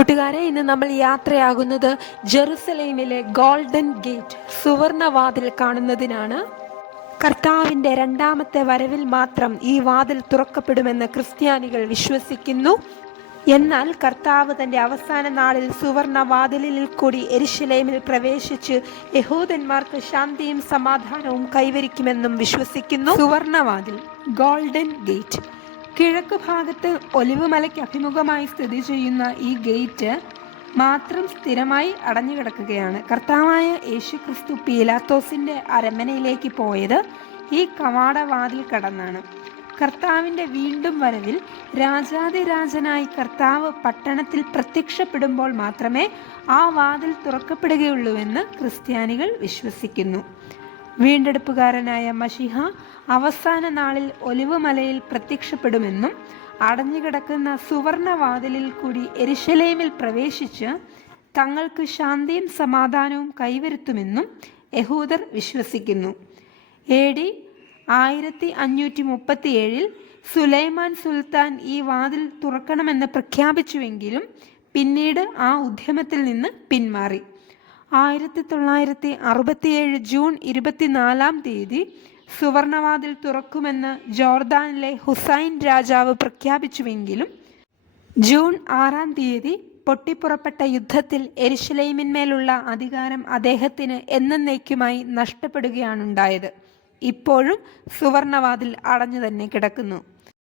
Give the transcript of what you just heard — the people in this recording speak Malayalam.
കൂട്ടുകാരെ ഇന്ന് നമ്മൾ യാത്രയാകുന്നത് ജെറുസലേമിലെ ഗോൾഡൻ ഗേറ്റ് സുവർണവാതിൽ കാണുന്നതിനാണ്. കർത്താവിന്റെ രണ്ടാമത്തെ വരവിൽ മാത്രം ഈ വാതിൽ തുറക്കപ്പെടുമെന്ന് ക്രിസ്ത്യാനികൾ വിശ്വസിക്കുന്നു. എന്നാൽ കർത്താവ് തന്റെ അവസാന നാളിൽ സുവർണ വാതിലിൽ കൂടി എരിശിലേമിൽ പ്രവേശിച്ച് യഹൂദന്മാർക്ക് ശാന്തിയും സമാധാനവും കൈവരിക്കുമെന്നും വിശ്വസിക്കുന്നു. സുവർണവാതിൽ ഗോൾഡൻ ഗേറ്റ് കിഴക്ക് ഭാഗത്ത് ഒലിവ് മലയ്ക്ക് അഭിമുഖമായി സ്ഥിതി ചെയ്യുന്ന ഈ ഗേറ്റ് മാത്രം സ്ഥിരമായി അടഞ്ഞു കിടക്കുകയാണ് കർത്താവായ യേശു ക്രിസ്തു പീലാത്തോസിന്റെ അരമനയിലേക്ക് പോയത് ഈ കവാടവാതിൽ കടന്നാണ്. കർത്താവിന്റെ വീണ്ടും വരവിൽ രാജാതിരാജനായി കർത്താവ് പട്ടണത്തിൽ പ്രത്യക്ഷപ്പെടുമ്പോൾ മാത്രമേ ആ വാതിൽ തുറക്കപ്പെടുകയുള്ളൂവെന്ന് ക്രിസ്ത്യാനികൾ വിശ്വസിക്കുന്നു. വീണ്ടെടുപ്പുകാരനായ മഷിഹ അവസാന നാളിൽ ഒലിവ് മലയിൽ പ്രത്യക്ഷപ്പെടുമെന്നും അടഞ്ഞുകിടക്കുന്ന സുവർണവാതിലിൽ കൂടി എരിശലേമിൽ പ്രവേശിച്ച് തങ്ങൾക്ക് ശാന്തിയും സമാധാനവും കൈവരുത്തുമെന്നും യഹൂദർ വിശ്വസിക്കുന്നു. എ ഡി ആയിരത്തി അഞ്ഞൂറ്റി മുപ്പത്തിയേഴിൽ സുലൈമാൻ സുൽത്താൻ ഈ വാതിൽ തുറക്കണമെന്ന് പ്രഖ്യാപിച്ചുവെങ്കിലും പിന്നീട് ആ ഉദ്യമത്തിൽ നിന്ന് പിന്മാറി. ആയിരത്തി തൊള്ളായിരത്തി അറുപത്തിയേഴ് ജൂൺ ഇരുപത്തിനാലാം തീയതി സുവർണവാതിൽ തുറക്കുമെന്ന് ജോർദാനിലെ ഹുസൈൻ രാജാവ് പ്രഖ്യാപിച്ചുവെങ്കിലും ജൂൺ ആറാം തീയതി പൊട്ടിപ്പുറപ്പെട്ട യുദ്ധത്തിൽ എരിശിലൈമിന്മേലുള്ള അധികാരം അദ്ദേഹത്തിന് എന്നേക്കുമായി നഷ്ടപ്പെടുകയാണുണ്ടായത്. ഇപ്പോഴും സുവർണവാതിൽ അടഞ്ഞു തന്നെ കിടക്കുന്നു.